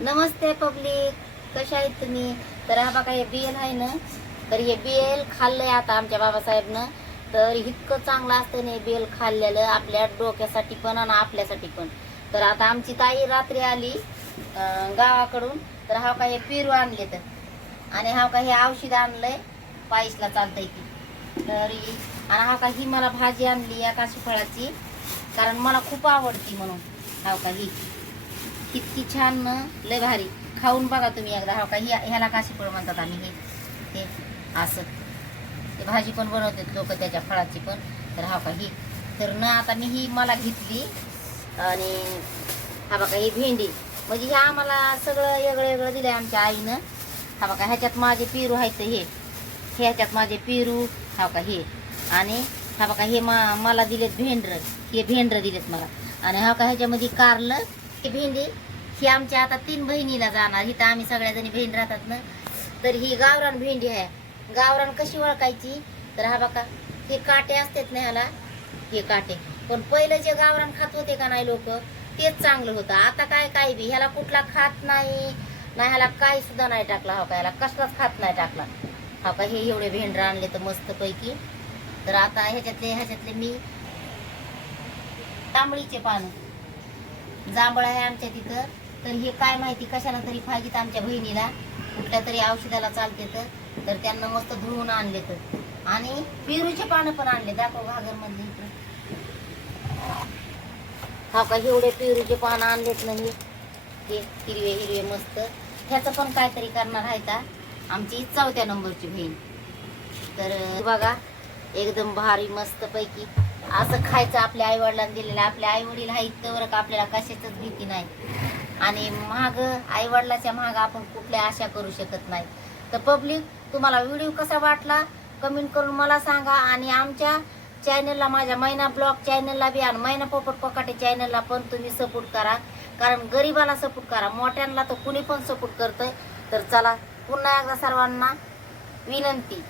नमस्ते public, कशा आहेत तुम्ही? तर हा बघा हे बेल आहे ना, तर हे बेल खाल्लंय आता आमच्या बाबासाहेबनं. तर इतकं चांगलं असतं ना बेल खाल्लेलं, आपल्या डोक्यासाठी पण आणि आपल्यासाठी पण. तर आता आमची ताई रात्री आली गावाकडून, तर हा का हे पेरू आणले तर, आणि हा का हे औषध आणलंय पायसला चालतंय की. तर आणि हा का ही मला भाजी आणली या काशी फळाची, कारण मला खूप आवडती म्हणून. हा का ही किती छान न, लय भारी. खाऊन बघा तुम्ही एकदा. हा का ह्याला काशी फळ म्हणतात आम्ही. हे असं ते भाजी पण बनवतात लोक त्याच्या फळाची पण. तर हा का ही तर ना आता मी ही मला घेतली. आणि हा बघा ही भेंडी, म्हणजे ह्या आम्हाला सगळं वेगळं वेगळं दिलंय आमच्या आईनं. हा बघा ह्याच्यात माझे पेरू आहेत, हे ह्याच्यात माझे पेरू. हा का हे, आणि हा बघा हे मला दिलेत भेंडर, हे भेंडर दिलेत मला. आणि हा का ह्याच्यामध्ये कारलं, ही भेंडी. ही आमच्या आता 3 बहिणीला जाणार. इथं आम्ही सगळ्याजणी बहीण राहतात ना. तर ही गावरान भेंडी आहे. गावरान कशी ओळखायची? तर हा बघा हे काटे असतात ना ह्याला, हे काटे. पण पहिलं जे गावरान खात होते का नाही लोक, तेच चांगलं होतं. आता काय काय बी ह्याला कुठला खात नाही ना, ह्याला काही सुद्धा नाही टाकला. हो का ह्याला कसलाच खात नाही टाकला. हा का हे एवढे भेंडर आणले तर मस्त पैकी. तर आता ह्याच्यातले मी तांबळीचे पानं, जांभळ आहे आमच्या तिथं. तर हे काय माहिती कशाला तरी पाहिजेत आमच्या बहिणीला, कुठल्या तरी औषधाला चालते. तर त्यांना मस्त धुवून आणले. तर आणि पेरूचे पानं पण आणले. दाखव घागर मधले इकडे. हा का एवढे पेरूचे पानं आणलेत ना, हे हिरवे हिरवे मस्त. ह्याचं पण काहीतरी करणार आहे का आमची 4थ्या नंबरची बहीण. तर बघा एकदम भारी मस्त पैकी असं खायचं. आपल्या आई वडिलांनी दिलेलं, आपल्या आई वडील हा इतकं का आपल्याला कशाचीच भीती नाही. आणि महाग आई वडिलाच्या महाग आपण कुठल्या आशा करू शकत नाही. तर पब्लिक, तुम्हाला व्हिडिओ कसा वाटला कमेंट करून मला सांगा. आणि आमच्या चॅनलला, माझ्या मैना ब्लॉग चॅनलला बी आणि मैना पोपट पकाटे चॅनलला पण तुम्ही सपोर्ट करा. कारण गरीबाला सपोर्ट करा, मोठ्यांना तर कुणी पण सपोर्ट करतंय. तर चला पुन्हा एकदा सर्वांना विनंती,